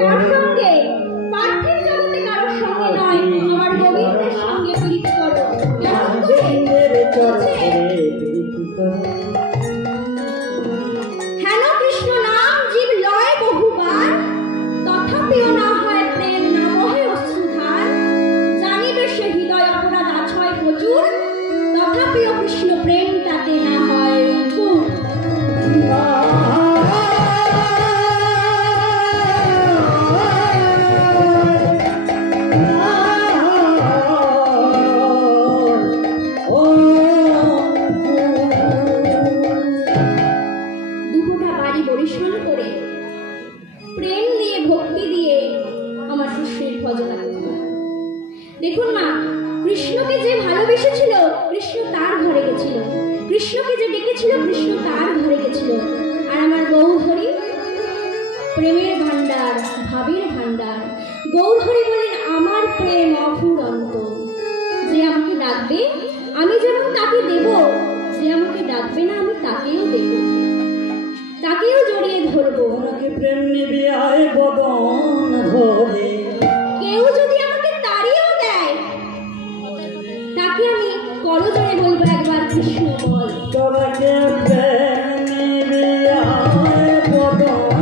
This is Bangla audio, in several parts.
কার সঙ্গে? পার্থিব জগতে কারোর সঙ্গে নয়, আমার গোবিন্দের সঙ্গে প্রীতি করো। হেন কৃষ্ণ নাম জীব লয় বহুবার, তথাপিও না হয় প্রেম না বহে অশ্রুধার। জানিবে সে হৃদয় অপরাধ আছয় প্রচুর, তথাপিও কৃষ্ণ প্রেম তাতে না হয় অঙ্কুর। দেখুন মা, কৃষ্ণকে যে ভালোবেসেছিল কৃষ্ণ তার ঘরে গেছিল, কৃষ্ণকে যে ডেকেছিল কৃষ্ণ তার ঘরে গেছিল। আর আমার গৌরহরি প্রেমের ভান্ডার, ভাবের ভান্ডার। গৌরহরি বলেন আমার প্রেম অফুরন্ত, যে আমাকে ডাকবে আমি যেমন তাকে দেব, যে আমাকে ডাকবে না আমি তাকেও দেব, তাকেও জড়িয়ে ধরবো। প্রেম নিবি আয় বদন ভরে, কেউ যদি আমাকে তাড়িয়েও দেয় তাকে আমি করজোড়ে বলবো একবার কৃষ্ণ বল। তোরাকে প্রেম নিবি আয় বদন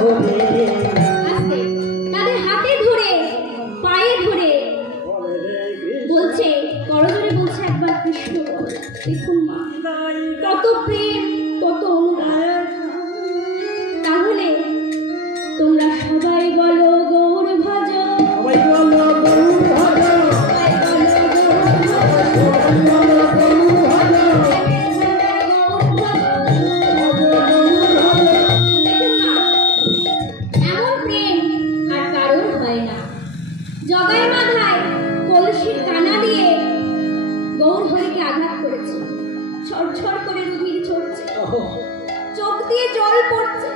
ভরে, আস্তে তাদের হাতে ধরে পায়ে ধরে বলছে, করজোড়ে বলছে একবার কৃষ্ণ বল। দেখুন মা, কত প্রেম কত অনুরাগ। তাহলে তোমরা সবাই বলো গৌর ভজ, সবাই বলো গৌর ভজ, এমন প্রেম আর কারোর হয় না। জগায় মাথায় কলসির কানা দিয়ে গৌরহরিকে আঘাত করেছে, ছড়ছড় করে রুধির ঝরছে, চোখ দিয়ে জল পড়ছে,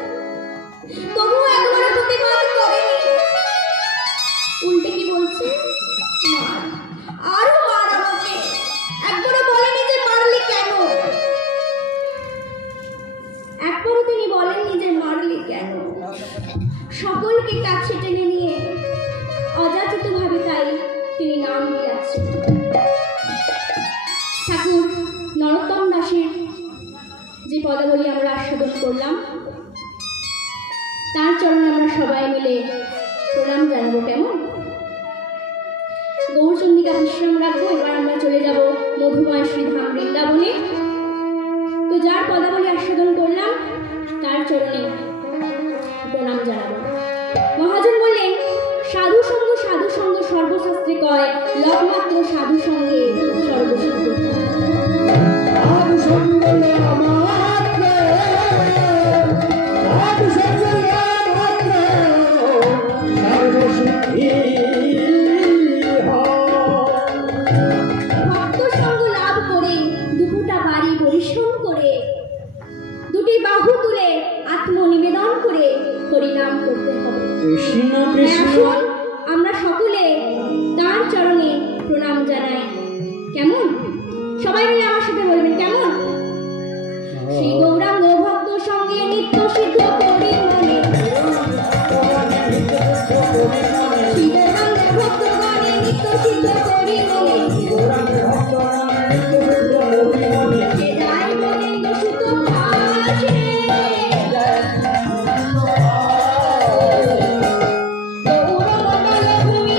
তবুও একবারও প্রতিবাদ করেনি। উল্টে কি বলছে, মার, আরো মার আমাকে। একবারও বলেনি যে মারলি কেন, একবারও তিনি বলেননি যে মারলি কেন। সকলকে কাছে টেনে নিয়ে অযাচিত ভাবে তাই তিনি নাম দিয়েছেন। ঠাকুর নরোত্তম দাসের যে পদাবলী আমরা আস্বাদন করলাম, তার চরণে আমরা সবাই মিলে প্রণাম জানাবো। কেমন? গৌরচন্দিকা বিশ্রাম রাখবো, এবার আমরা চলে যাব মধুময় শ্রীধাম বৃন্দাবনে। তো যার পদাবলী আস্বাদন করলাম তার চরণে প্রণাম জানাবো। মহাজন বললেন, সাধু সঙ্গ সর্বশাস্ত্রে কয়, লবমাত্র সাধু সঙ্গে সর্বসিদ্ধ। সাধু সঙ্গ লবমাত্র, সাধু সঙ্গ লবমাত্র, সর্বসিদ্ধি ভক্ত সঙ্গ লাভ করে দুপুটা বাড়ি পরিশ্রম করে, দুটি বাহু তুলে আত্মনিবেদন করে হরিনাম করতে হবে। কৃষ্ণ কৃষ্ণ। আমরা সকলে তার চরণে প্রণাম জানাই। কেমন? সবাই মিলে আমার সাথে বলবেন, কেমন? শ্রী গৌরাঙ্গ ভক্ত সঙ্গে নিত্য সিদ্ধ করি মনে, শ্রী গৌরাঙ্গ ভক্ত গণে নিত্য সিদ্ধ করি মনে, যে যায় বলেন সুত পাশ রে। গৌরমণ্ডল ভূমি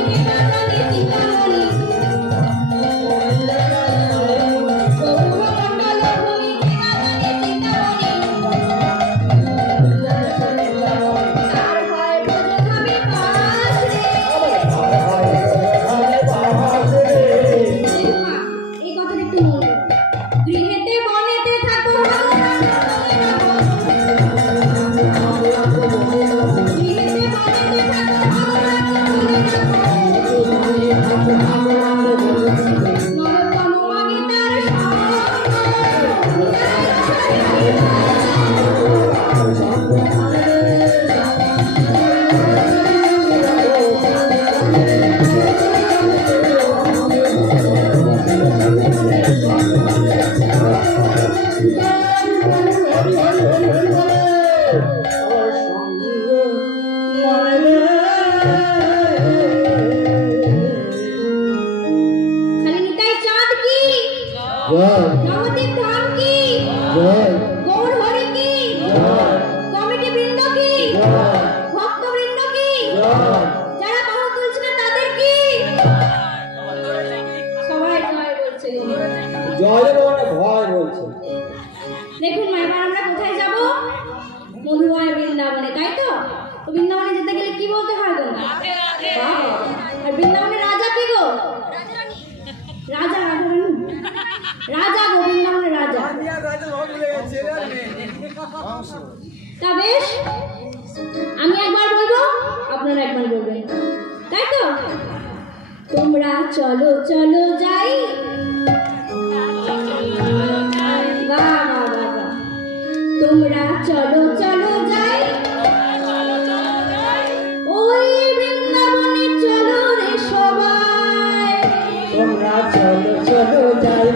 কি বলতে হয় গো? বাবা, আর বৃন্দাবনের রাজা কি গো? রাজা রাজা গো, বৃন্দাবনের রাজা। তা বেশ, আমি একবার বলবো, আপনারা একবার বলবেন, তাই তো? তোমরা চলো চলো যাই, বাহ বাহ বাহ বাহ। তোমরা চলো চলো যাই, ওই বৃন্দাবনে চলো রে সবাই। তোমরা চলো চলো যাই,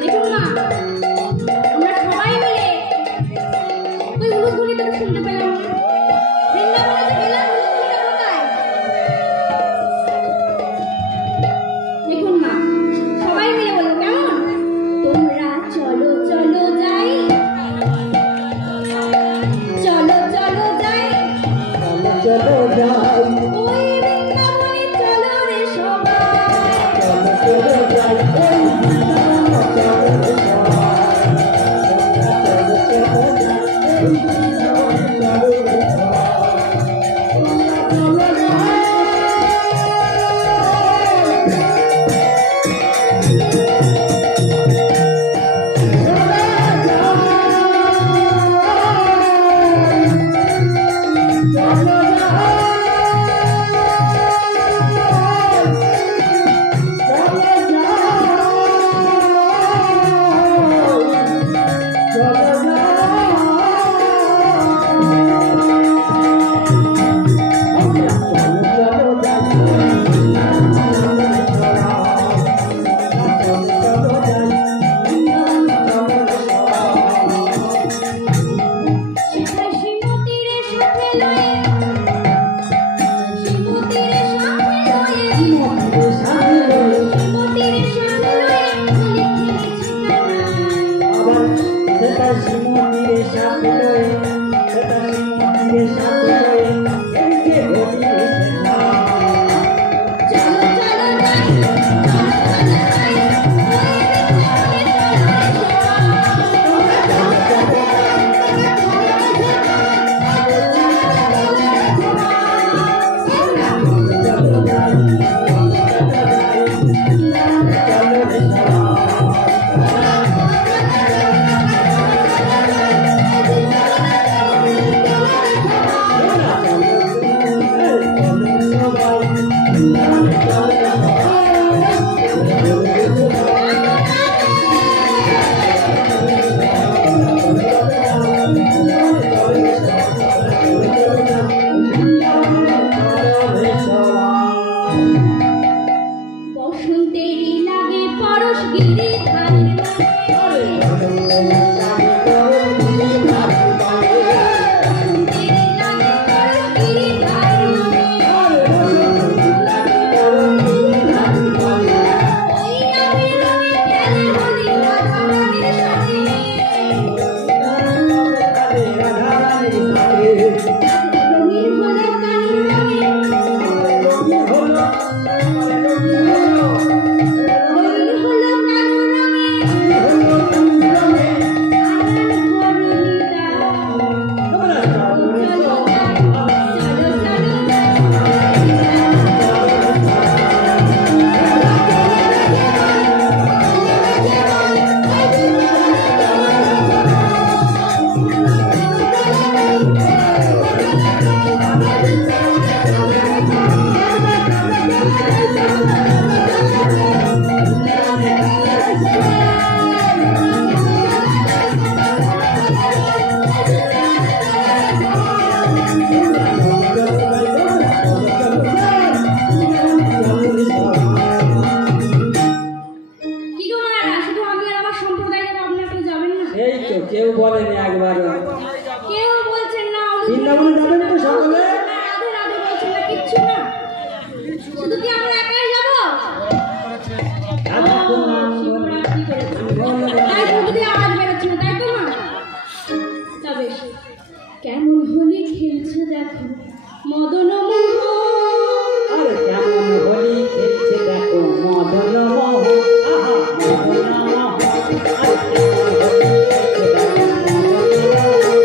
দেখুন না, আমরা সবাই মিলে ওই হুলুধ্বনিটা শুনতে পেলাম না। বৃন্দাবনে যে গেলাম, হুলুধ্বনিটা কোথায়? দেখুন না, সবাই মিলে বলবো, কেমন? তোমরা চলো চলো যাই, চলো চলো যাই, চলো যাই, ওই বৃন্দাবনে চলো রে সবাই। চলো চলো যাই, সেথায় শ্রীমতীর সাথে লয়ে, শ্রীমতীর সাথে লয়ে, শ্রীমতীর সাথে লয়ে হোলি খেলেছি কানাই। আবার সেটা শ্রীমতীর সাথে লয়ে, সেটা শ্রীমতীর সাথে লয়ে, খেলছে হোলি সেটা। চলো চলো যাই, চলো চলো যাই, বসন্তেরই লাগে পরশ গিরি ধারের বসন্তেরই লাগে পরশ গিরি ধারের ওই রঙে রঙে খেলে হোলি রাধা রানীর সাথে। রঙিন হলো কানির রঙে, রঙিন হলো কানির রঙে, আনন্দ করুণিতা। চলো যাই, চলো চলো যাই, কি গো মারা, শুধু আমি আর আমার সম্প্রদায় যাবো, আপনারা কেউ যাবেন না? এই তো কেউ বলেনি একবার কেউ বলছেন না, বৃন্দাবনে যাবেন তো সকলে? রাধে রাধে বলছেন না, কিচ্ছু না, শুধু কি আমরা একাই যাবো? এতক্ষণ নাম শিবরাত্রি করেছে। বললেন। তাই তো যদি আওয়াজ বেরোচ্ছে না, তাই তো মা? কেমন হোলি খেলছে দেখো মদন মোহন। আর কেমন হোলি খেলছে দেখো মদন মোহন। আহা মদন মোহন। আর কেমন হোলি খেলছে দেখো মদন মোহন।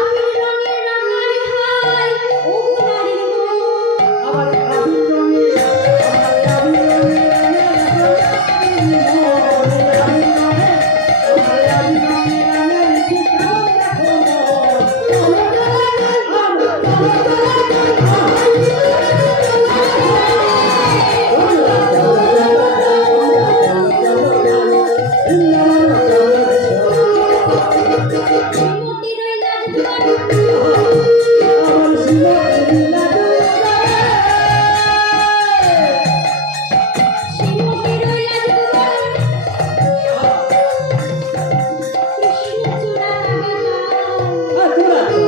আবির রঙে রাঙায় হায় ও নারীর মন। আবার আবির রঙে আবির রঙে শ্রীমতী রইলা দুয়ার শ্রীমতী রইলা দুয়ার কৃষ্ণ চূড়া লাগা রাধে রাধে।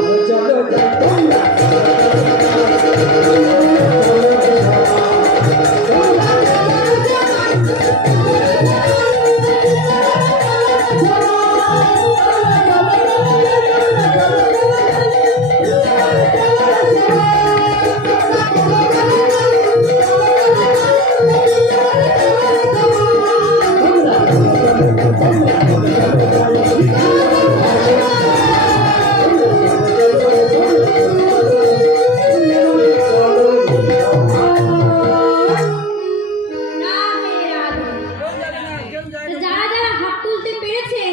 যারা যারা হাত তুলতে পেরেছেন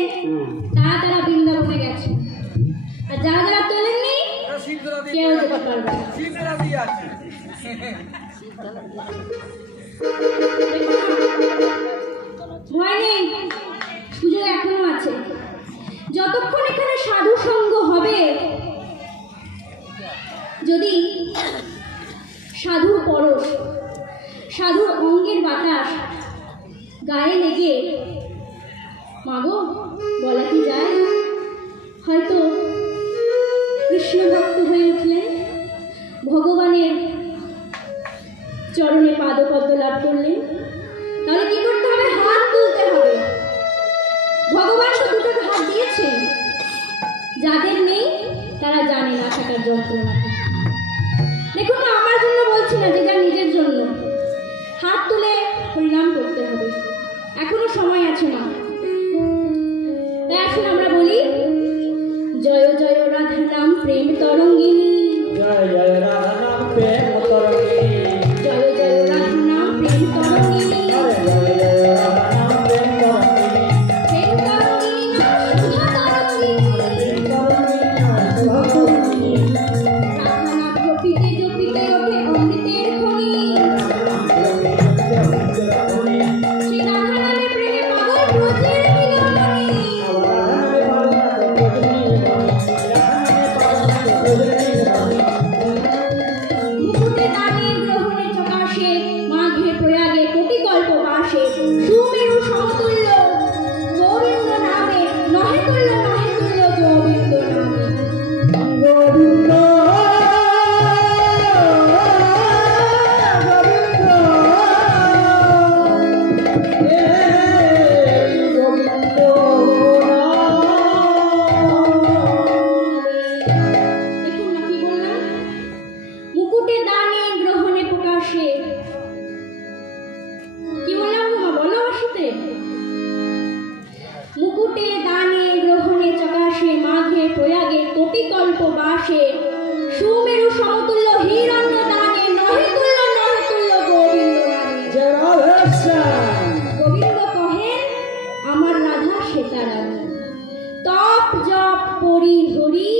তারা তারা বৃন্দাবনে গেছে, আর যারা যারা তোলেননি কেউ যেতে পারবে না। ভয় নেই, সুযোগ এখনো আছে। যতক্ষণ এখানে সাধু সঙ্গ হবে, যদি সাধুর পরশ, সাধুর অঙ্গের বাতাস গায়ে লেগে মাগো বলা কি যায়, হয়তো কৃষ্ণ ভক্ত হয়ে উঠলেন, ভগবানের চরণে পাদপদ্ম লাভ করলেন। তাহলে কি করতে হবে? হাত তুলতে হবে। ভগবান তো দুটো হাত দিয়েছেন, যাদের নেই তারা জানে না থাকার যন্ত্রণা। দেখুন না, আমার জন্য বলছি না, যে যার নিজের জন্য হাত তুলে হরিনাম করতে হবে, এখনো সময় আছে না। তাই আসুন আমরা বলি, জয় জয় রাধা নাম প্রেম তরঙ্গিনী, জয় জয় রাধা নাম প্রেম তরঙ্গিনী, জয় জয় রাধা নাম প্রেম তরঙ্গিনী, জয় জয় রাধা নাম প্রেম তরঙ্গিনী, প্রেম তরঙ্গিনী নাম সুধা তরঙ্গিনী, প্রেম তরঙ্গিনী নাম সুধা তরঙ্গিনী, রাধা নাম জপিতে জপিতে ওঠে অমৃতের খনি, সেই রাধা নামে প্রেমে পাগল ব্রজের মিলনমণি। মুকুটে দানে গ্রহণে চকাশে, মাঘে প্রয়াগে কোটি কল্প বাসে, সুমেরু সমতুল্য গোবিন্দ নামে, নহে তুল্য নহে তুল্য গোবিন্দ নামে। গোবিন্দ দেখুন না কি বললাম, মুকুটে দানে গ্রহণে প্রকাশে, কি বললাম মা বলো আমার সাথে, মুকুটে দানে গ্রহণে চকাশে, মাঘে প্রয়াগে কোটি কল্প বাসে, সুমেরু সমতুল্য হিরণ্য দানে, নহে তুল্য গোবিন্দ নামে। গোবিন্দ কহেন আমার রাধা সেতারানী, তপ জপ করি হরি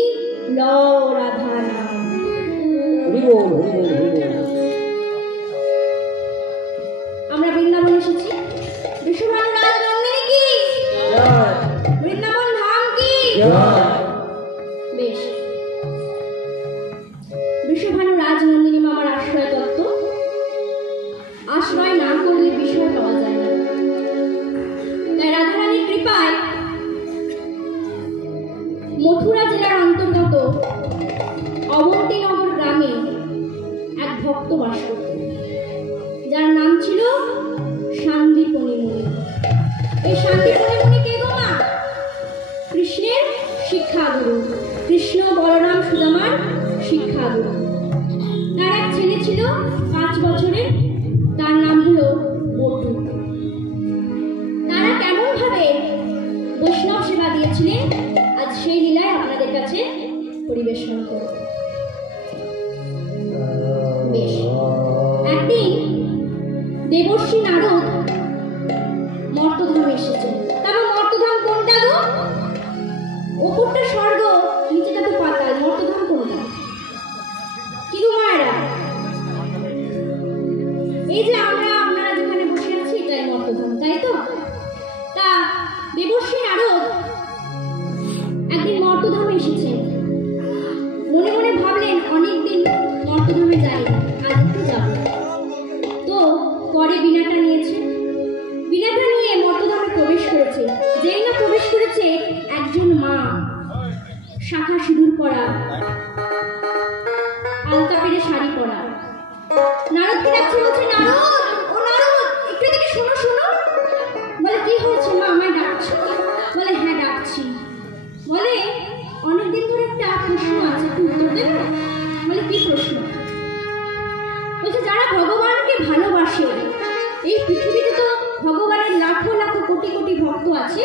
লও রাধা নাম। আমরা বৃন্দাবন এসেছি, বিশ্বভানু রাজ নন্দিনী কি, বৃন্দাবন ধাম কি। বেশ, বিশ্বভানু রাজ নন্দিনী মামার আশ্রয় তত্ত্ব, আশ্রয় না করলে বিষয় পাওয়া যায় না। তাই রাধারানীর কৃপায় মথুরা জেলার অন্তর্গত অবন্তীনগর গ্রামে এক ভক্ত বাস করত, যার নাম ছিল শান্তিপনি মুনি। এই শান্তিপনি মুনি কে গো মা? কৃষ্ণের শিক্ষাগুরু, কৃষ্ণ বলরাম সুদামার শিক্ষাগুরু। তার এক ছেলে ছিল 5 বছরের, তার নাম হলো বটু। তারা কেমন ভাবে বৈষ্ণব সেবা দিয়েছিলেন আজ সেই লীলায় আপনাদের কাছে পরিবেশন করব। বেশ, একদিন দেবর্ষি নারদ মর্তধামে এসেছেন। তারপর মর্তধাম কোনটা গো? ওপরটা স্বর্গ, নিচেটা তো পাতাল। মর্তধাম কোনটা? কি গো মায়েরা? এই যে আপনারা যেখানে বসে আছি এটাই মর্তধাম, তাই তো? তা দেবর্ষি নারদ একদিন মর্তধামে এসেছেন। মনে মনে ভাবলেন অনেকদিন মর্তধামে যাই, আজ একটু যাব। তো পরে বীণাটা নিয়েছে, বীণাটা নিয়ে মর্তধামে প্রবেশ করেছে। যেই না প্রবেশ করেছে, একজন মা শাখা সিঁদুর পরা, আলতা পেরে শাড়ি পরা নারদকে ডাকছে, বলছে নারদ, ও নারদ, একটু এদিকে শোনো শোনো। বলে কি হয়েছে মা, আমায় ডাকছো? বলে হ্যাঁ ডাকছি। বলে অনেকদিন ধরে একটা প্রশ্ন আছে, একটু উত্তর দেবে? বলে কি প্রশ্ন? বলছে যারা ভগবানকে ভালোবাসে, এই পৃথিবীতে তো ভগবানের লাখো লাখো কোটি কোটি ভক্ত আছে,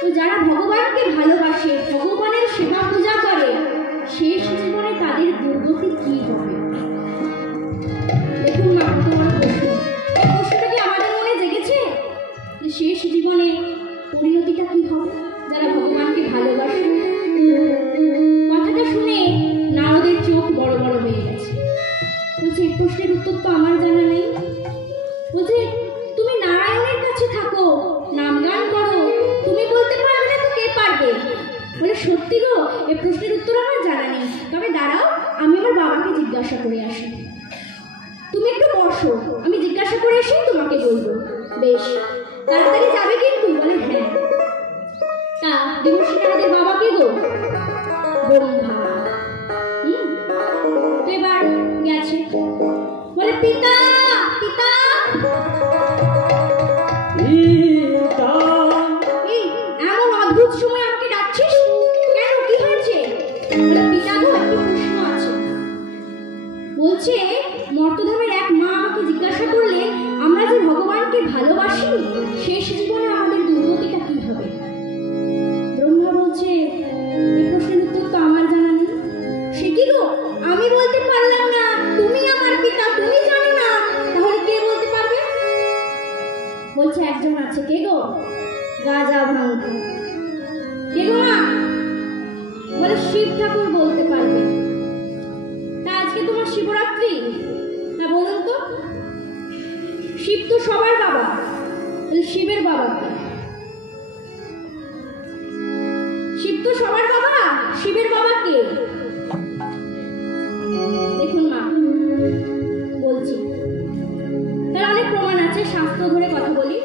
তো যারা ভগবানকে ভালোবাসে, ভগবানের সেবা পূজা করে, শেষ জীবনে তাদের দুর্গতি কি হবে? দেখুন না তোমার প্রশ্ন, এই প্রশ্নটা কি আমাদের মনে জেগেছে যে শেষ জীবনে পরিণতিটা কি হবে যারা ভগবানকে ভালোবাসে? কথাটা শুনে নারদের চোখ বড় বড় হয়ে গেছে। বলছে এই প্রশ্নের উত্তর তো আমার জানা নেই। বলছে তুমি নারায়ণের কাছে থাকো, নাম গান করো, তুমি বলতে পারবে না তো কে পারবে? বলে সত্যি গো, এই প্রশ্নের উত্তর আমার জানা নেই, তবে দাঁড়াও আমি আমার বাবাকে জিজ্ঞাসা করে আসি। তুমি একটু বসো, আমি জিজ্ঞাসা করে এসে তোমাকে বলবো। বেশ, তাড়াতাড়ি যাবে কিন্তু? বলে হ্যাঁ। তা দেবর্ষি নারদের বাবা কে গো? ব্রহ্মা। তো এবার গেছে, বলে পিতা পিতা। এই এমন অদ্ভুত সময় আমাকে ডাকছিস কেন, কি হয়েছে? বলে পিতা গো, একটু প্রশ্ন আছে। বলছে মর্তধামের এক মা আমাকে জিজ্ঞাসা করলে আমরা যে ভগবানকে ভালোবাসি, শেষ জীবনে আমাদের দুর্গতিটা কি হবে? ব্রহ্মা বলছে এই প্রশ্নের উত্তর তো আমার জানা নেই। সে কি গো, আমি বলতে পারলাম না, তুমি আমার পিতা, তুমি জানো না, তাহলে কে বলতে পারবে? বলছে একজন আছে। কে গো? গাজা ভাঙা। কে গো মা? বলে শিব ঠাকুর বলতে পারবে। তা আজকে তোমার শিবরাত্রি, তা বলুন তো, শিব তো সবার বাবা, শিবের বাবা কে? শিব তো সবার বাবা, শিবের বাবা কে? দেখুন মা বলছি, তার অনেক প্রমাণ আছে, শাস্ত্র ধরে কথা বলি।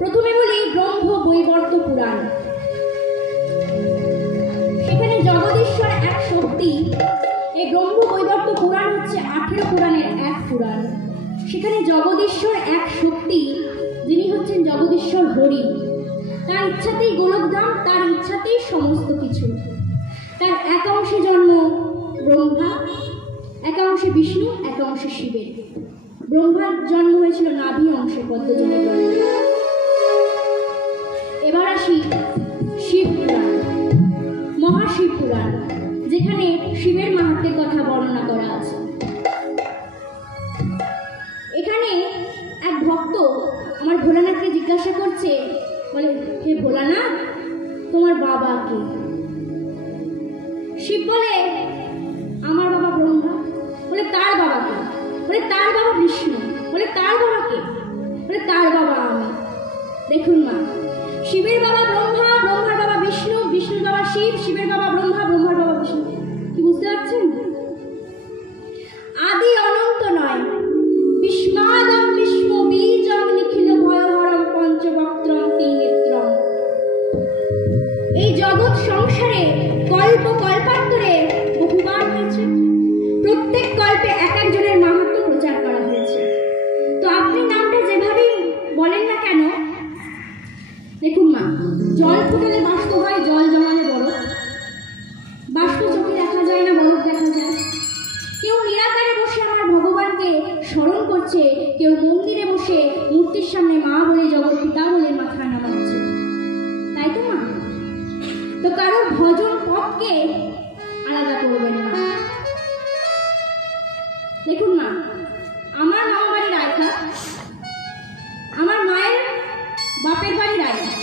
প্রথমে বলি ব্রহ্ম বৈবর্ত পুরাণ। সেখানে জগদীশ্বর এক শক্তি। এই ব্রহ্ম বৈবর্ত পুরাণ হচ্ছে 18 পুরাণের এক পুরাণ। সেখানে জগদীশ্বর এক শক্তি, যিনি হচ্ছেন জগদীশ্বর হরি। তার ইচ্ছাতেই গোলকধাম, তার ইচ্ছাতেই সমস্ত কিছু। তার এক অংশে জন্ম ব্রহ্মা, এক অংশে বিষ্ণু, এক অংশে শিবের। ব্রহ্মার জন্ম হয়েছিল নাভি অংশে, পদ্মজনের জন্ম। এবার আসি শিব পুরাণ, মহাশিব পুরাণ, যেখানে শিবের মাহাত্ম্যের কথা বর্ণনা করা আছে। এখানে এক ভক্ত আমার ভোলানাথকে জিজ্ঞাসা করছে, বলে হে ভোলানাথ, তোমার বাবা কে? শিব বলে আমার বাবা ব্রহ্মা। বলে তার বাবা কে? বলে তার বাবা বিষ্ণু। বলে তার বাবা কে? বলে তার বাবা আমি। দেখুন মা, শিবের বাবা ব্রহ্মা, ব্রহ্মার বাবা বিষ্ণু, বিষ্ণুর বাবা শিব, শিবের বাবা ব্রহ্মা, ব্রহ্মার বাবা বিষ্ণু। কি বুঝতে পারছেন? আদি অনন্ত নয়, বিস্মাদম বিষ্ণু বীজম নিখিল ভয়হরম পঞ্চবক্ত্রম ত্রিনেত্রম। এই জগৎ সংসারে কল্প কল্পান্তরে বহুবার হয়েছে, প্রত্যেক কল্পে এক একজনের মাহাত্ম্য প্রচার করা হয়েছে। তো আপনি নামটা যেভাবেই বলেন না কেন, দেখুন মা, জল ফোটালে বাষ্প হয়, জল জমালে তো কারোর ভজন পথকে আলাদা করবেন না। দেখুন মা, আমার মামা বাড়ি রায়ঘাট, আমার মায়ের বাপের বাড়ি রায়ঘাট,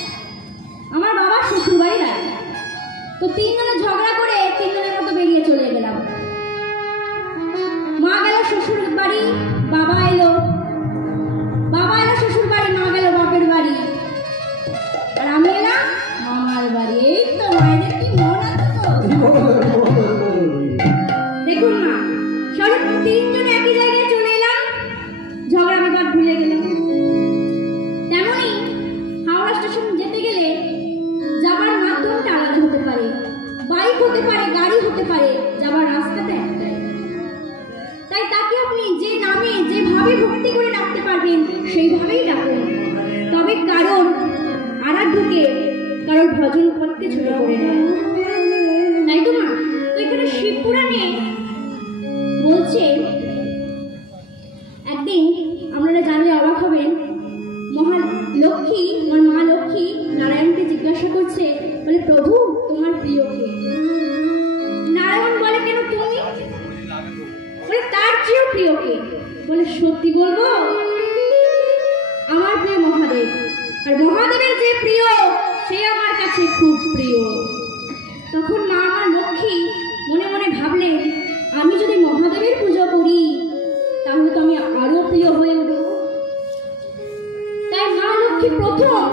আমার বাবার শ্বশুর বাড়ি রায়ঘাট। তো তিনজনে ঝগড়া করে তিনজনের মতো বেরিয়ে চলে গেলাম। মা গেল শ্বশুর বাড়ি, বাবা এলো শ্বশুর বাড়ি, মা গেল বাপের বাড়ি, আর আমি এলাম মামার বাড়ি। এই তো মায়েদের কি মন আছে তো। দেখুন মা, সব তিনজনে একই জায়গায় চলে এলাম, ঝগড়া বিবাদ ভুলে গেলাম। তেমনি হাওড়া স্টেশন যেতে গেলে যাবার মাধ্যমটা আলাদা হতে পারে, বাইক হতে পারে, গাড়ি হতে পারে, যাবার রাস্তাটা একটাই। তাই তাকে আপনি যে নামে যেভাবে ভক্তি করে ডাকতে পারবেন সেইভাবেই ডাকুন, তবে কারোর আরাধ্যকে কারোর ভজন পথকে ছোট করে দেয়। তাই তো মা, তো এখানে শিবপুরাণে বলছে, একদিন আপনারা জানলে অবাক হবেন, মহালক্ষ্মী, আমার মা লক্ষ্মী নারায়ণকে জিজ্ঞাসা করছে, বলে প্রভু তোমার প্রিয় কে? নারায়ণ বলে কেন তুমি? বলে তার চেয়েও প্রিয় কে? বলে সত্যি বলবো, আমার প্রিয় মহাদেব, আর মহাদেবের যে প্রিয় সে আমার কাছে খুব প্রিয়। তখন মা আমার লক্ষ্মী মনে মনে ভাবলেন, আমি যদি মহাদেবের পুজো করি তাহলে তো আমি আরো প্রিয় হয়ে উঠব। তাই মা লক্ষ্মী প্রথম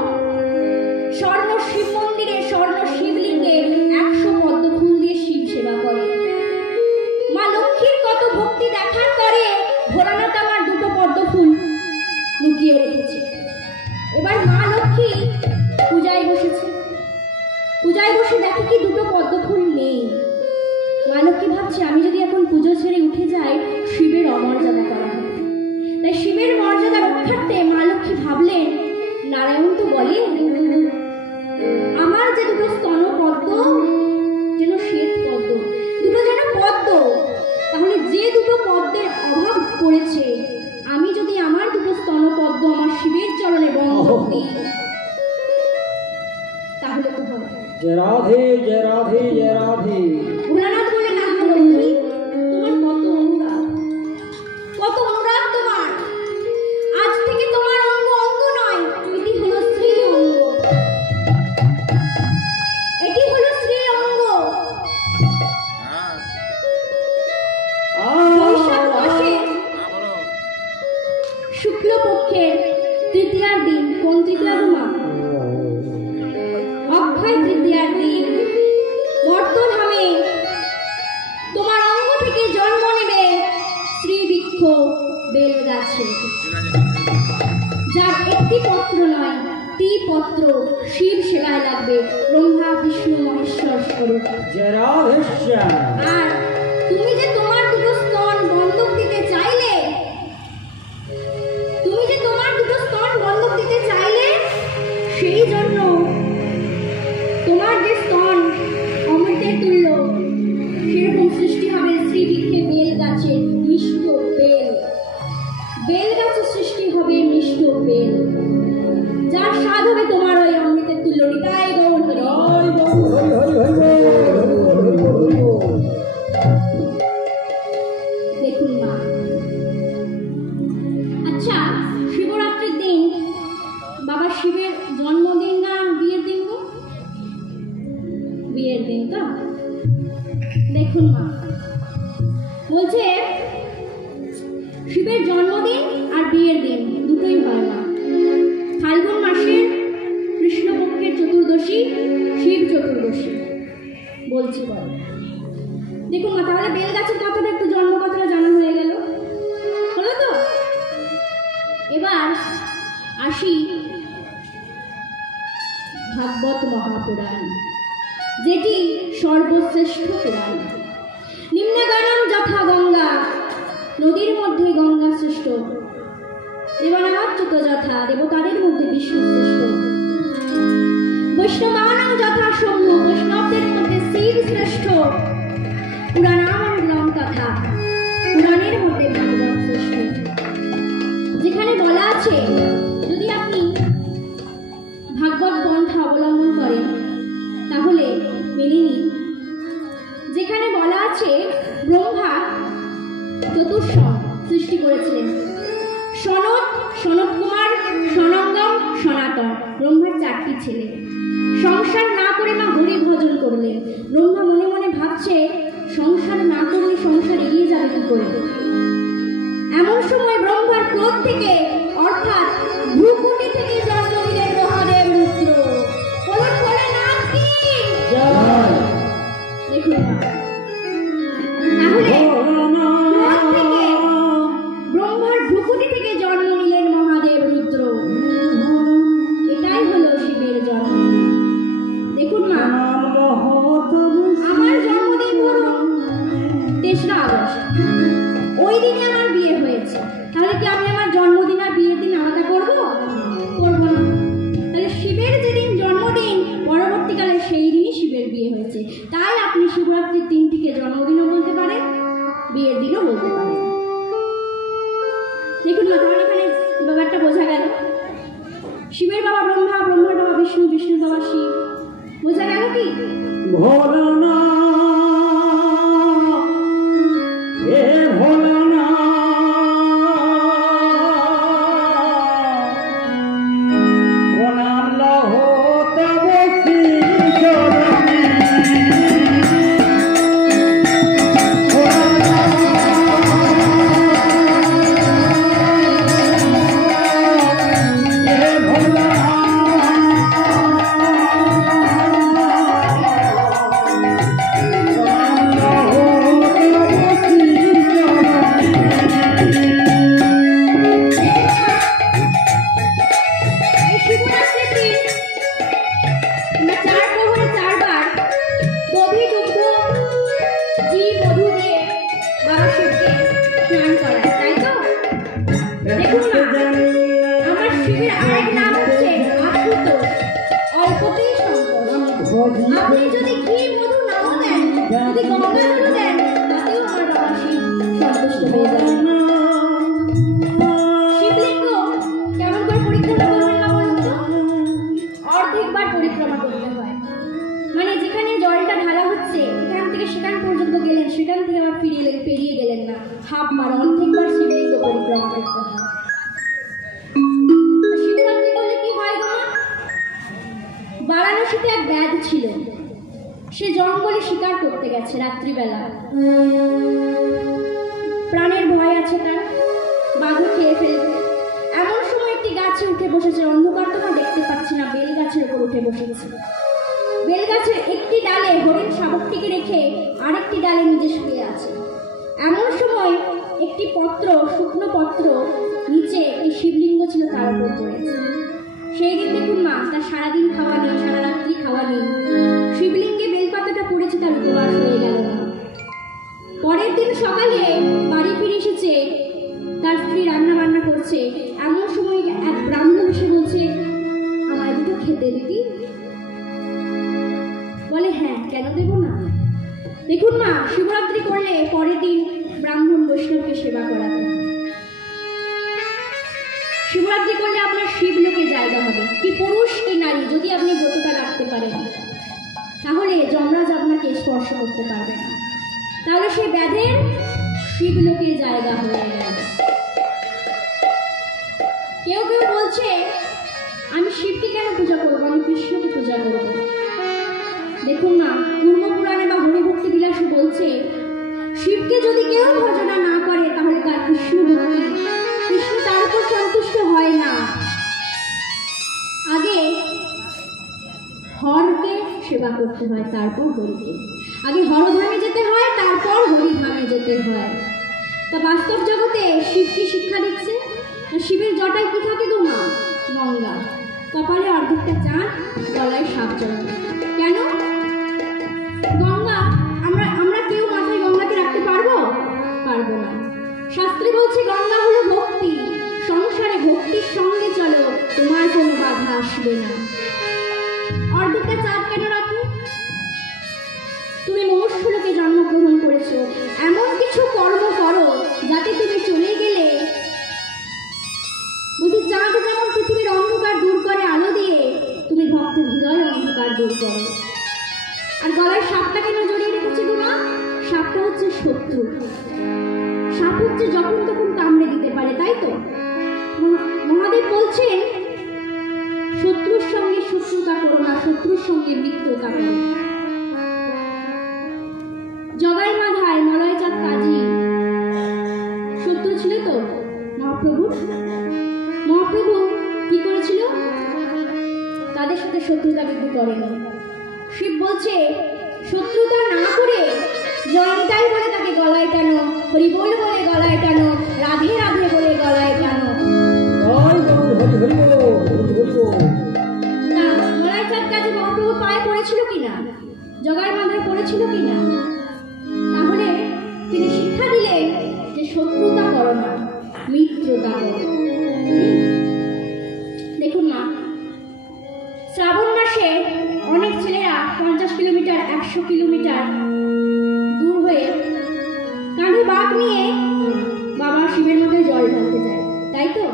স্বর্ণ শিব মন্দিরে স্বর্ণ শিবলিঙ্গে 100 পদ্ম ফুল দিয়ে শিব সেবা করে। মা লক্ষ্মীর কত ভক্তি দেখার পরে ভোলানাথ আমার 2টো পদ্ম ফুল লুকিয়ে রেখেছে। এবার মা লক্ষ্মী পূজায় বসেছে, পূজায় বসে দেখে কি 2টো পদ্ম ফুল নেই। মা লক্ষ্মী ভাবছে, আমি যদি এখন পুজো ছেড়ে উঠে যাই শিবের অমর্যাদা করা হবে। তাই শিবের মর্যাদা রক্ষার্থে মা লক্ষ্মী ভাবলেন, নারায়ণ তো বলে আমার যে 2টো স্তন পদ্ম যেন শ্বেত পদ্ম, 2টো যেন পদ্ম, তাহলে যে 2টো পদ্মের অভাব পড়েছে, আমি যদি আমার 2টো স্তন পদ্ম আমার শিবের চরণে বন্ধন দিই তাহলে তো হবে। জয় রাধে জয় রাধে জয় রাধে। ভোলানাথ বলে, না লক্ষ্মী, তোমার কত অনুরাগ, কত অনুরাগ তোমার। আজ থেকে তোমার অঙ্গ অঙ্গ নয়, এটি হলো শ্রী অঙ্গ, এটি হলো শ্রী অঙ্গ। বৈশাখ মাসে শুক্লপক্ষের তৃতীয়ার দিন, কোন তৃতীয়া মা? অক্ষয় তৃতীয়ার দিন বর্তধামে তোমার অঙ্গ থেকে জন্ম নেবে শ্রীবৃক্ষ বেল গাছে, যার একটি পত্র নয় 3 পত্র শিব সেবায় লাগবে, ব্রহ্মা বিষ্ণু মহেশ্বর স্বরূপ। আর তুমি যে তোমার 2টো স্তন বন্ধক দিতে চাইলে, সেই জন্য তোমার যে স্তন অমৃতের তুল্য, সেরকম সৃষ্টি হবে শ্রীবৃক্ষে বেল গাছে মিষ্ট বেল, বেল গাছে সৃষ্টি হবে মিষ্ট বেল, যার স্বাদ হবে তোমার ওই অমৃতের তুল্য। নিতাই গৌর হরি। দেখুন মা, আচ্ছা শিবরাত্রির দিন বাবা শিবের জন্মদিন না বিয়ের দিন গো? বিয়ের দিন তো। দেখুন মা, বলছে শিবের জন্মদিন আর বিয়ের দিন দুটোই হয় না। ফাল্গুন মাসের কৃষ্ণপক্ষের চতুর্দশী শিব চতুর্দশী বলছি বল। দেখুন মা, তাহলে বেল গাছের কথাটা একটু জন্ম কথাটা জানা হয়ে গেল, হলো তো? এবার আসি ভাগবত মহাপুরাণ, যেটি সর্বশ্রেষ্ঠ পুরাণ। নিম্নগানম যথা গঙ্গা, নদীর মধ্যে গঙ্গা শ্রেষ্ঠ, দেবানাচ্যুত যথা, দেবতাদের মধ্যে বিষ্ণু শ্রেষ্ঠ, বৈষ্ণবানাম যথা শম্ভু, বৈষ্ণবদের মধ্যে শিব শ্রেষ্ঠ, পুরাণামণ্ডলম তথা, পুরাণের মধ্যে ভাগবত শ্রেষ্ঠ। যেখানে বলা আছে যদি আপনি ভাগবত পন্থা অবলম্বন করেন তাহলে আছে ব্রহ্মা চতুর্সং সৃষ্টি করেছিলেন। সনত, সনত কুমার, সনঙ্গম, সনাতন ব্রহ্মার 4টি ছেলে। সংসার না করে মা হরি ভজন করলেন। ব্রহ্মা মনে মনে ভাবছে সংসার না করলে সংসার এগিয়ে যাবে কি করে। এমন সময় ব্রহ্মার ক্রোধ থেকে অর্থাৎ ভ্রুকুটি থেকে জন্ম দিলেন মহাদেব রুদ্র। বলুন ভোলেনাথ কি জয়। দেখুন তাহলে ব্রহ্মার ভ্রুকুটি থেকে জন্ম নিলেন মহাদেব রুদ্র। এটাই হলো শিবের জন্ম। দেখুন মা, আমার জন্মদিন ধরুন 3রা আগস্ট, ওই দিনে আমার বিয়ে হয়েছে। তাহলে কি আমি আমার জন্মদিন আর বিয়ের দিন আলাদা করব? করব না। তাহলে শিবের যেদিন জন্মদিন পরবর্তীকালে সেই দিনই শিবের বিয়ে হয়েছে। তাই আপনি শিবরাত্রির দিনটিকে জন্মদিনও বলতে পারেন, বিয়ের দিনও বলতে পারেন। দেখুন না, তাহলে এখানে ব্যাপারটা বোঝা গেল। শিবের বাবা ব্রহ্মা, ব্রহ্মার বাবা বিষ্ণু, বিষ্ণুর বাবা শিব। বোঝা গেল কি? আপনি যদি ঘি মধু নাও দেন, যদি গঙ্গা জল দেন, তাতেও আমার বাবা শিব সন্তুষ্ট হয়ে যাবে। শিবলিঙ্গ কেমন করে পরিক্রমা করবেন না বলুন তো? অর্ধেকবার পরিক্রমা করতে হয়। মানে যেখানে জলটা ঢালা হচ্ছে এখান থেকে সেখান পর্যন্ত গেলেন, সেখান থেকে আবার পেরিয়ে গেলেন না, হাফ বার, অর্ধেকবার শিবলিঙ্গ পরিক্রমা করতে হয়। শিবরাত্রি করলে কি হয় গো? বারাণসীতে এক ব্যাধ ছিল, সে জঙ্গলে শিকার করতে গেছে রাত্রিবেলা। প্রাণের ভয় আছে তার, বাঘে খেয়ে ফেলবে। এমন সময় একটি গাছে উঠে বসেছে, অন্ধকার তো দেখতে পাচ্ছি না, বেল গাছের উপর উঠে বসেছে। বেল গাছের একটি ডালে হরিণ শাবকটিকে রেখে আরেকটি ডালে নিজে শুয়ে আছে। এমন সময় একটি পত্র, শুকনো পত্র নিচে এই শিবলিঙ্গ ছিল তার উপর পড়েছে। সেই দিন দেখুন মা, তার সারাদিন খাওয়া নেই, সারা রাত্রি খাওয়া নেই। শিবলিঙ্গে বেলপাতাটা পড়েছে, তার উপবাস হয়ে গেল না। পরের দিন সকালে বাড়ি ফিরে এসেছে, তার স্ত্রী রান্না বান্না করছে। এমন সময় এক ব্রাহ্মণ এসে বলছে, আমার দুটো খেতে দিবি? বলে হ্যাঁ, কেন দেব না। দেখুন মা, শিবরাত্রি করলে পরের দিন ব্রাহ্মণ বৈষ্ণবকে সেবা করাতে। শিবরাত্রি করলে আপনার শিবলোকে জায়গা হবে, কি পুরুষ কি নারী, যদি আপনি ব্রতটা রাখতে পারেন তাহলে যমরাজ আপনাকে স্পর্শ করতে পারবে না। তাহলে সেই ব্যাধের শিবলোকে জায়গা হয়ে গেল। কেউ কেউ বলছে আমি শিবকে কেন পূজা করবো, আমি কৃষ্ণকে পূজা করবো। দেখুন না, পূর্ণপুরাণে বা হরিভক্তি বিলাসে বলছে শিবকে যদি কেউ ভজনা না করে তাহলে তার কৃষ্ণ ভক্তি, কৃষ্ণ তার উপর সন্তুষ্ট হয় না। আগে হরকে সেবা করতে হয়, তারপর হরিকে। আগে হরধামে যেতে হয়, তারপর হরিধামে যেতে হয়। তা বাস্তব জগতে শিব কি শিক্ষা দিচ্ছে? শিবের জটায় কি থাকে গো মা? গঙ্গা। কপালে অর্ধেকটা চাঁদ, গলায় সাপ জড়ানো। কেন? গঙ্গা আমরা কেউ মাথায় গঙ্গাকে রাখতে পারবো? পারবো না। শাস্ত্রে বলছে গঙ্গা হলো ভক্তি, সংসারে ভক্তির সঙ্গে চলো, তোমার কোনো বাধা আসবে না। অর্ধেকটা চাঁদ কেন রাখো? তুমি মনুষ্যলোকে জন্মগ্রহণ করেছো, এমন কিছু কর্ম করো যাতে তুমি চলে গেলে, বলছি চাঁদ যেমন পৃথিবীর অন্ধকার দূর করে আলো দিয়ে, তুমি ভক্তের হৃদয় অন্ধকার দূর করো। আর গলায় সাপটা কেন জড়িয়ে রেখেছে গো মা? সাপটা হচ্ছে শত্রু। সাপ হচ্ছে যখন তখন কামড়ে দিতে পারে, তাই তো? মহাদেব বলছেন শত্রুর সঙ্গে শত্রুতা করো না, শত্রুর সঙ্গে মিত্রতা করো। জগাই মাধায় মলয়চাঁদ কাজী শত্রু ছিল তো মহাপ্রভু। মহাপ্রভু কি করেছিল? তাদের সাথে শত্রুতা বিদ্রোহ করেনি। শিব বলছে শত্রুতা না করে জয়ন্তাই বলে তাকে গলায় টানো, হরিবোল বলে গলায় টানো, রাধে রাধে বলে গলায় টানো। না, মলয়চাঁদ কাজী মহাপ্রভু পায়ে পড়েছিল কিনা, জগাই মাধায় পড়েছিল কিনা? তাহলে তিনি শিক্ষা দিলেন যে শত্রুতা করো না, মিত্রতা করো। দেখুন না, শ্রাবণ মাসে অনেক ছেলেরা 50 কিলোমিটার 100 কিলোমিটার দূর হয়ে কাঁধে বাঘ নিয়ে বাবা শিবের মাথায় জল ঢালতে যায়, তাই তো?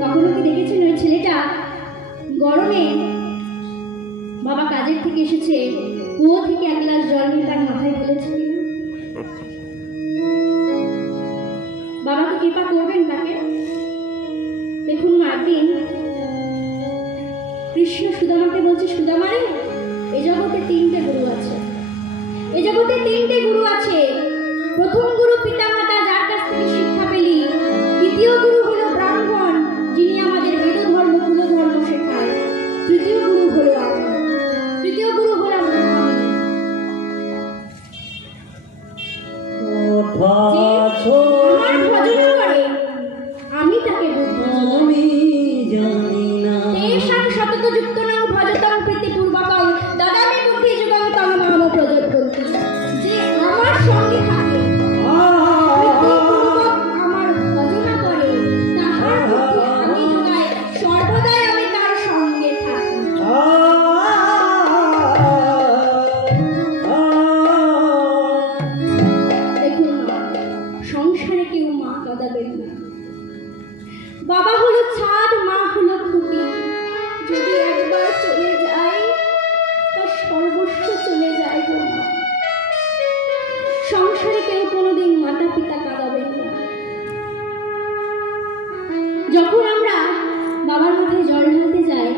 কখনো কি দেখেছেন ওই ছেলেটা গরমে বাবা কাজের থেকে এসেছে, কুয়ো থেকে 1 গ্লাস জল নিয়ে তার মাথায় ঢেলেছে? বাবাকে কৃপা করবেন তাকে। দেখুন না, একদিন কৃষ্ণ সুদামাকে বলছে, সুদামা রে, এ জগতে 3টে গুরু আছে। এ জগতে 3টে গুরু আছে। প্রথম গুরু পিতা মাতা, যার কাছ থেকে শিক্ষা পেলি। দ্বিতীয় গুরু হলো ব্রাহ্মণ, যিনি আমাদের বেদ ধর্ম কুল ধর্ম শেখায়। তৃতীয় গুরু হলো আমি। তৃতীয় গুরু হলাম আমি। আমার ভজন করে আমি তাকে বুদ্ধি জানি না। তেষাং সতত যুক্ত নাম ভজতং প্রীতিপূর্বকং দদামি বুদ্ধি যুগং তং নাম প্রযোজ্যন্তি। যে আমার সঙ্গে থাকে, আমার ভজনা করে, তাহার বুদ্ধি আমি যোগাই, সর্বদাই আমি তার সঙ্গে থাকি। দেখুন না, সংসারে কেউ মা কাঁদাবেন না। বাবা হলো ছাদ, মা হলো খুঁটি। যদি একবার চলে যায় তার সর্বস্ব চলে যায় গো মা। সংসারে কেউ কোনোদিন মাতা পিতা কাঁদাবেন না। যখন আমরা বাবার মাথায় জল ঢালতে যাই,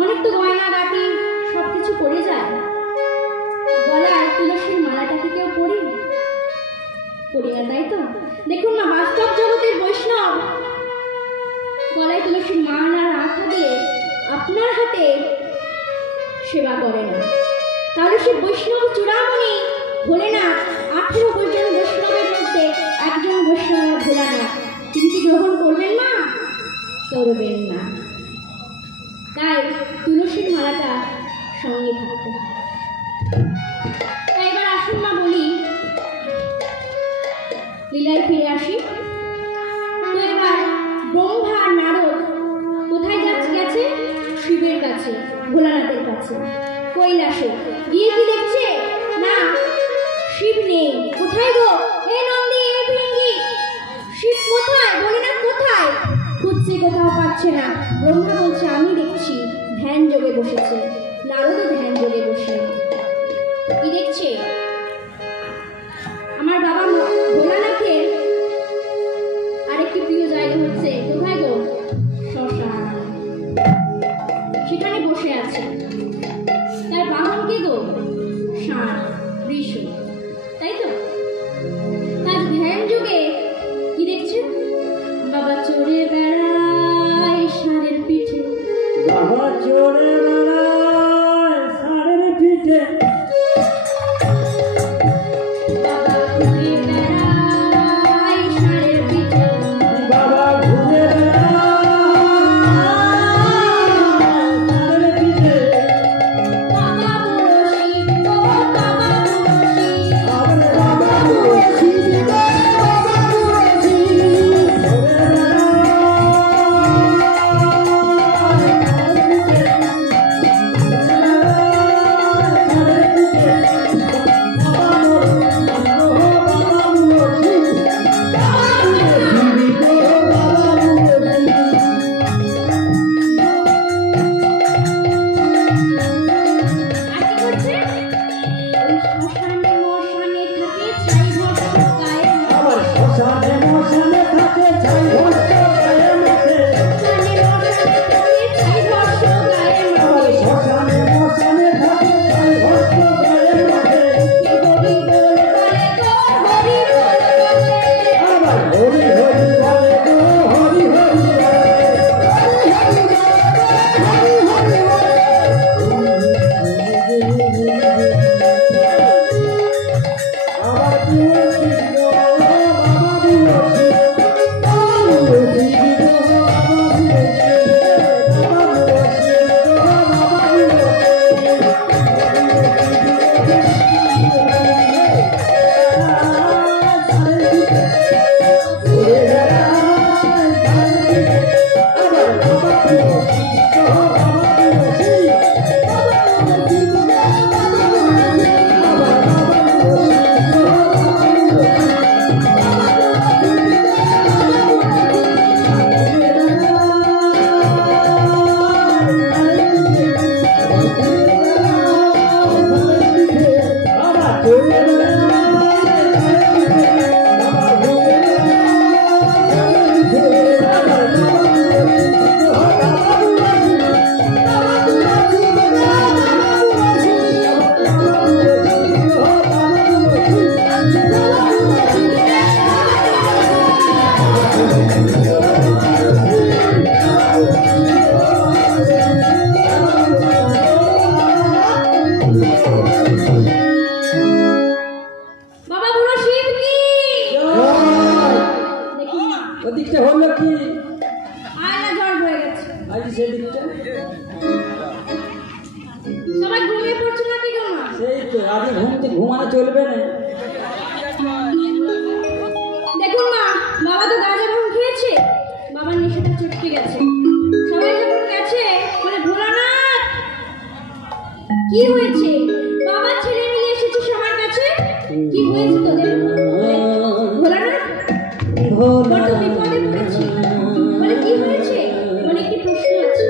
অনেক তো গয়না গাটি সবকিছু পড়ে যায়। গলায় তুলসীর মালাটাকে কেউ পড়ি না, তাই তো? দেখুন না, বাস্তব জগতের বৈষ্ণব গলায় তুলসীর মালা রাখা দিয়ে আপনার হাতে সেবা করে না। তাহলে সে বৈষ্ণব চূড়ামণি ভোলেনাথ 18 জন বৈষ্ণবের মধ্যে একজন বৈষ্ণব ভোলানাথ, তিনি কি গ্রহণ করবেন না? করবেন না। তাই তুলসীর মালাটা সঙ্গে থাকতে হবে। তাই এবার আসুন মা বলি, লীলায় ফিরে আসি। তো এবার ব্রহ্মা আর নারদ কোথায় গেছে? শিবের কাছে, ভোলানাথের কাছে, কৈলাসে গিয়ে কি দেখছে? না, শিব নেই। কোথায় গো? এ নন্দী, এ ভৃঙ্গি, শিব কোথায়? ভোলানাথ কোথায়? খুঁজছে, কোথাও পাচ্ছে না। ব্রহ্মা বলছে আমি দেখছি, ধ্যান যোগে বসেছে। নারদও ধ্যান যোগে বসে কি দেখছে? আমার বাবা ভোলানাথের আরেকটি প্রিয় জায়গা হচ্ছে কোথায় গো? শ্মশান। সেখানে বসে আছে। তার বাহন কে গো? ষাঁড়, বৃষ, তাই তো? তার ধ্যান যুগে কি দেখছে? বাবা চড়ে বেড়ায় ষাঁড়ের পিঠে। বাবা চড়ে বেড়ায় ষাঁড়ের পিঠে। বাবা ঘুমানো চলবে না। দেখুন মা, বাবা তো গাঁজা ভাঙ খেয়েছে, বাবার নেশাটা চটকে গেছে। সবাই যখন গেছে বলে ভোলানাথ কি হয়েছে, বাবার ছেলে নিয়ে এসেছে সবার কাছে, কি হয়েছে তোদের? ভোলানাথ বড় বিপদে পড়েছি। বলে কি হয়েছে? বলে একটি প্রশ্ন আছে।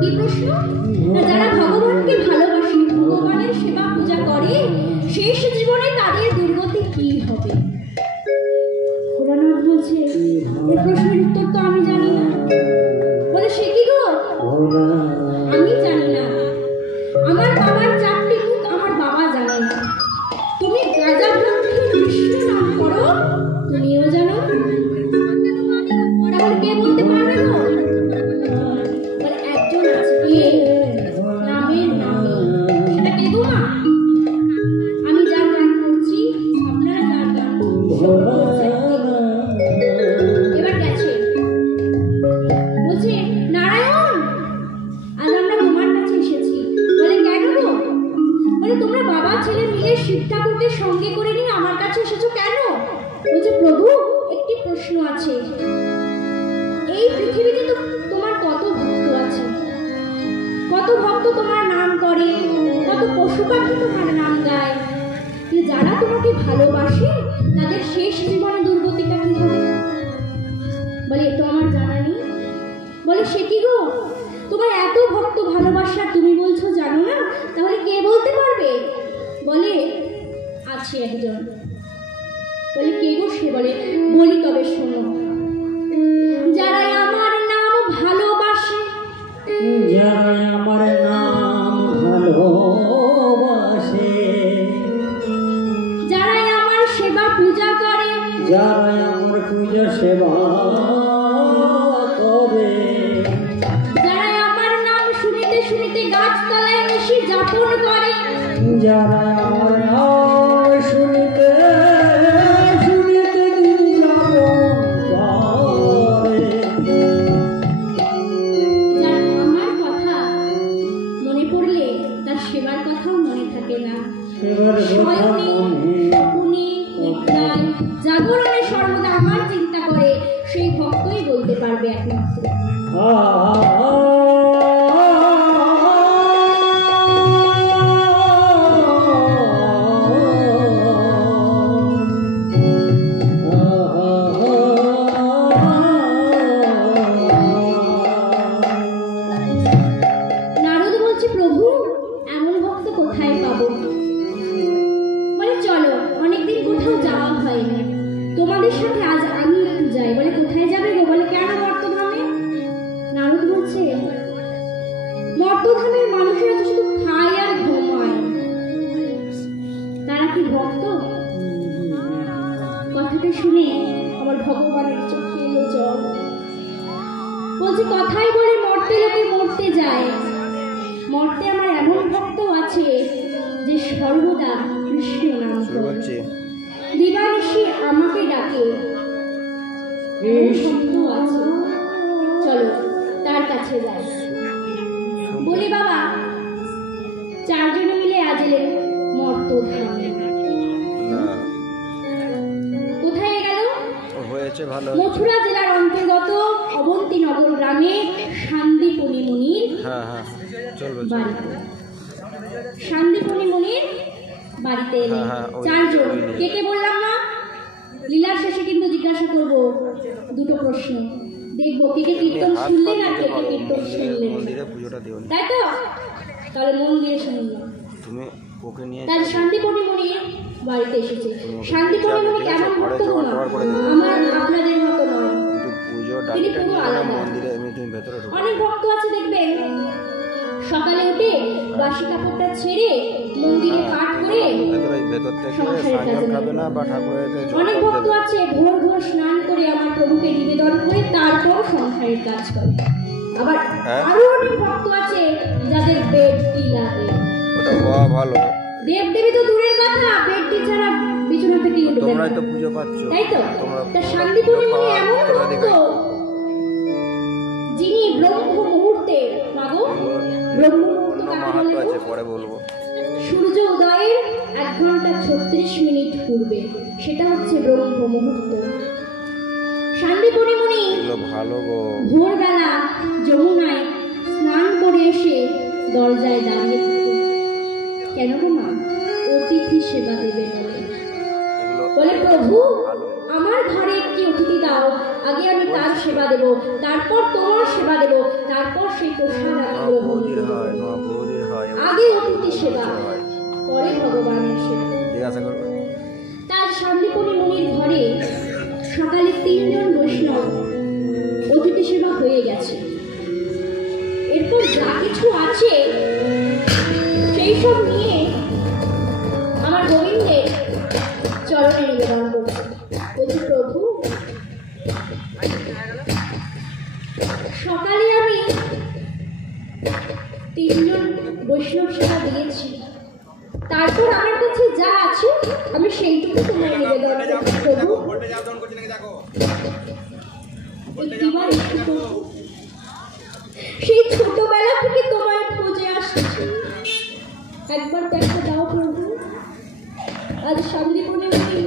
কি প্রশ্ন? না, যারা ভগবানকে ভালোবাসে, ভগবানের সেবা পূজা করে, শেষ জীবনে তাদের দুর্গতি কি হবে? ভোলানাথ বলছে এই প্রশ্নের উত্তর তো আমি জানি না। বলে সে কি গো? আমি জানি না, আমার বাবার চারটি মুখ আমার বাবা জানে না। তুমি গাঁজা ভাঙ খেয়ে কৃষ্ণ নাম করো, তুমিও জানো, তাহলে কে বলতে পারবে না? বলে একজন আছে, কে? নামের নামে। সেটা কে গো মা? আমি যার গান করছি, আপনারা যার গান করছেন, এবার গেছে বলছে নারায়ণ আজ আমরা তোমার কাছে এসেছি। বলে কেন গো? বলে তোমরা বাবা ছেলে মিলে শিব ঠাকুরকে সঙ্গে করে নিয়ে আমার কাছে এসেছো কেন? বলছে প্রভু একটি প্রশ্ন আছে, এই পৃথিবীতে তো তোমার কত ভক্ত আছে, কত ভক্ত তোমার নাম করে, কত পশু পাখি তোমার নাম গায়, যারা তোমাকে ভালোবাসে তাদের শেষ জীবনে দুর্গতিটা কি হবে? বলে এ তো আমার জানা নেই। বলে সে কি গো, তোমার এত ভক্ত ভালোবাসা তুমি বলছো জানো না, তাহলে কে বলতে পারবে? বলে আছে একজন। বলে কে গো সে? বলে বলি তবে শোনো, যারা আমার নাম ভালোবাসে, যারা আমার নাম ভালোবাসে, যারা আমার সেবা পূজা করে, যারা আমার পূজা সেবা করে, যারা আমার নাম শুনিতে শুনিতে গাছতলায় নিশি যাপন করে, যারা আমার নাম শুনিতে শুনিতে দিন যাপন করে, যার আমার কথা মনে পড়লে তার সেবার কথাও মনে থাকে না, সেবার কথা শয়নে, মনে স্বপ্নে, নিদ্রায়, জাগরণে সর্বদা আমার চিন্তা করে, সেই ভক্তই বলতে পারবে একমাত্র। নারদ বলছে প্রভু এমন ভক্ত কোথায় পাবো? বলে চলো, অনেকদিন কোথাও যাওয়া হয়নি, তোমাদের সাথে আজ আমি একটু যাই। বলে কি ভক্ত? কথাটা শুনে আমার ভগবানের চোখে এলো জল। বলছে কথাই বলে মরতে লোকে মরতে যায়, মরতে আমার এমন ভক্ত আছে যে সর্বদা কৃষ্ণ নাম করে, দিবানিশি আমাকে ডাকে। ভক্ত আছে, চলো তার কাছে যাই। বলি বাবা, চারজনে মিলে আজ এলেন মর্তধামে। কোথায় গেল? মথুরা জেলার অন্তর্গত অবন্তীনগর গ্রামে শান্তিপনি মুনির বাড়িতে। শান্তিপনি মুনির বাড়িতে এলেন চারজন। কে কে বললাম না? লীলার শেষে কিন্তু জিজ্ঞাসা করব দুটো প্রশ্ন, দেখবো কে কে কীর্তন শুনলেন আর কে কে কীর্তন শুনলেন, তাই তো? তাহলে মন দিয়ে শুনুন। তার শান্তিপনি মুনির বাড়িতে এসেছে। শান্তিপনি মুনি কেমন ভক্ত? আমার আপনাদের মতো নয়, তিনি পুরো আলাদা। অনেক ভক্ত আছে দেখবেন, সকালে উঠে বাসি কাপড়টা ছেড়ে মন্দিরে পাঠ করে সংসারের কাজে লাগে। অনেক ভক্ত আছে ভোর ভোর স্নান করে আমার প্রভুকে নিবেদন করে তারপর সংসারের কাজ করে। আবার আরো অনেক ভক্ত আছে যাদের বেডটি লাগে। দেবদেবী তো দূরের কথা, বেডটি ছাড়া বিছানা থেকে উঠবে না, তাই তো? তা শান্তিপনি মুনি এমন ভক্ত যিনি ব্রহ্ম মুহূর্তে, মাগো ব্রহ্ম মুহূর্ত কাকে বলে? সূর্য উদয়ের 1 ঘন্টা 36 মিনিট পূর্বে, সেটা হচ্ছে ব্রহ্ম মুহূর্ত। শান্তিপনি মুনি ভোরবেলা যমুনায় স্নান করে এসে দরজায় দাঁড়িয়ে থাকে। কেন গো মা? অতিথি সেবা দেবে বলে। প্রভু, আমার ঘরে একটি অতিথি দাও, আগে আমি তার সেবা দেব, তারপর তোমার সেবা দেব, তারপর সেই প্রসাদ আমি গ্রহণ করব। আগে অতিথি সেবা, পরে ভগবানের সেবা। তার শান্তিপনি মুনির ঘরে সকালে 3 জন বৈষ্ণব অতিথি সেবা হয়ে গেছে। এরপর যা কিছু আছে সেই সব নিয়ে আমার গোবিন্দের চরণে নিবেদন করছে। বলছি, প্রভু, সকালে আমি 3 জন বৈষ্ণব সেবা দিয়েছি, তারপর আমার কাছে যা আছে আমি সেইটুকু তোমায় নিবেদন করছি। প্রভু, সেই ছোটবেলা থেকে তোমায় খোঁজে আসছি, একবার দেখা দাও প্রভু। আজ শান্তিপনি মুনি